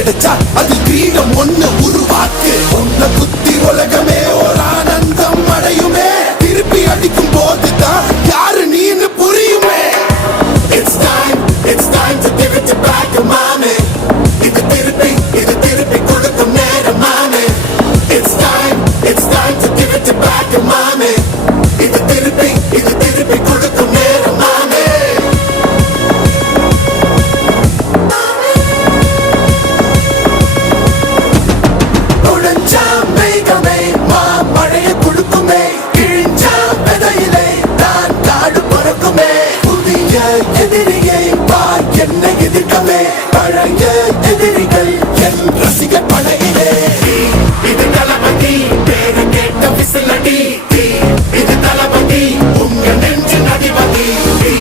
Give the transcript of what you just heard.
கிடைச்சா அது கிரீடம் ஒண்ணு உருவாக்கு. உன்னை குத்தி உலகமே ஒரு ஆனந்தம் அடையுமே. திருப்பி அடிக்கும் போதுதான் யாரு நீன்னு புரியுமே. It's time to give it back, mommy. இது திருப்பி கொடுக்கும் நேரம், mommy. It's time to give it back, mommy. இது திருப்பி கொடுக்கும் நேரம், mommy. நுழைஞ்சா மேகமே மாமழையை கொடுக்குமே. கிழிஞ்சா விதையிலே தான் காடு பிறக்குமே. புதிய எதிரியை வா என்னை எதிர்க்கவே. பழைய